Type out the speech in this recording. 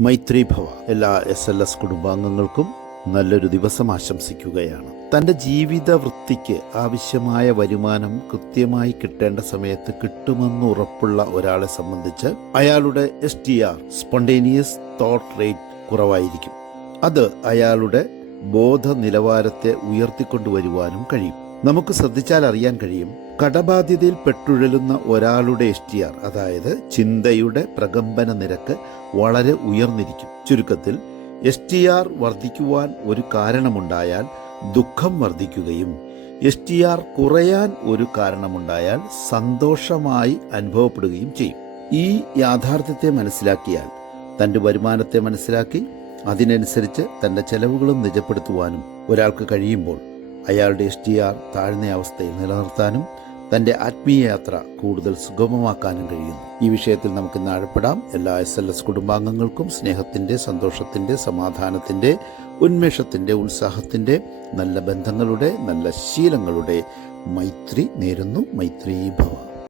മൈത്രി ഭവ എല്ലാ S L S കുടുംബാംഗങ്ങൾക്കും നല്ലൊരു ദിവസം ആശംസിക്കുകയാണ്. തന്റെ ജീവിത വൃത്തിക്ക് ആവശ്യമായ വരുമാനം കൃത്യമായി കിട്ടേണ്ട സമയത്ത് കിട്ടുമെന്ന് ഉറപ്പുള്ള ഒരാളെ സംബന്ധിച്ച് അയാളുടെ S T R spontaneous thought rate കുറവായിരിക്കും. അത് അയാളുടെ ബോധ നിലവാരത്തെ ഉയർത്തിക്കൊണ്ടുവരുവാനും കഴിയും. നമുക്ക് ശ്രദ്ധിച്ചാൽ അറിയാൻ കഴിയും കടബാധ്യതയിൽ പെട്ടുഴലുന്ന ഒരാളുടെ എസ് അതായത് ചിന്തയുടെ പ്രകമ്പന നിരക്ക് വളരെ ഉയർന്നിരിക്കും. ചുരുക്കത്തിൽ എസ് ടി ആർ വർദ്ധിക്കുവാൻ ഒരു കാരണമുണ്ടായാൽ ദുഃഖം വർദ്ധിക്കുകയും എസ് ടി ആർ കുറയാൻ ഒരു കാരണമുണ്ടായാൽ സന്തോഷമായി അനുഭവപ്പെടുകയും ചെയ്യും. ഈ യാഥാർത്ഥ്യത്തെ മനസ്സിലാക്കിയാൽ തന്റെ വരുമാനത്തെ മനസ്സിലാക്കി അതിനനുസരിച്ച് തന്റെ ചെലവുകളും നിജപ്പെടുത്തുവാനും ഒരാൾക്ക് കഴിയുമ്പോൾ അയാളുടെ എസ് ടി ആർ താഴ്ന്ന അവസ്ഥയിൽ നിലനിർത്താനും തന്റെ ആത്മീയ യാത്ര കൂടുതൽ സുഗമമാക്കാനും കഴിയുന്നു. ഈ വിഷയത്തിൽ നമുക്ക് ഇന്ന് ആഴപ്പെടാം എല്ലാ എസ് എൽ എസ് കുടുംബാംഗങ്ങൾക്കും സ്നേഹത്തിന്റെ സന്തോഷത്തിന്റെ സമാധാനത്തിന്റെ ഉന്മേഷത്തിന്റെ ഉത്സാഹത്തിന്റെ നല്ല ബന്ധങ്ങളുടെ നല്ല ശീലങ്ങളുടെ മൈത്രി നേരുന്നു. മൈത്രി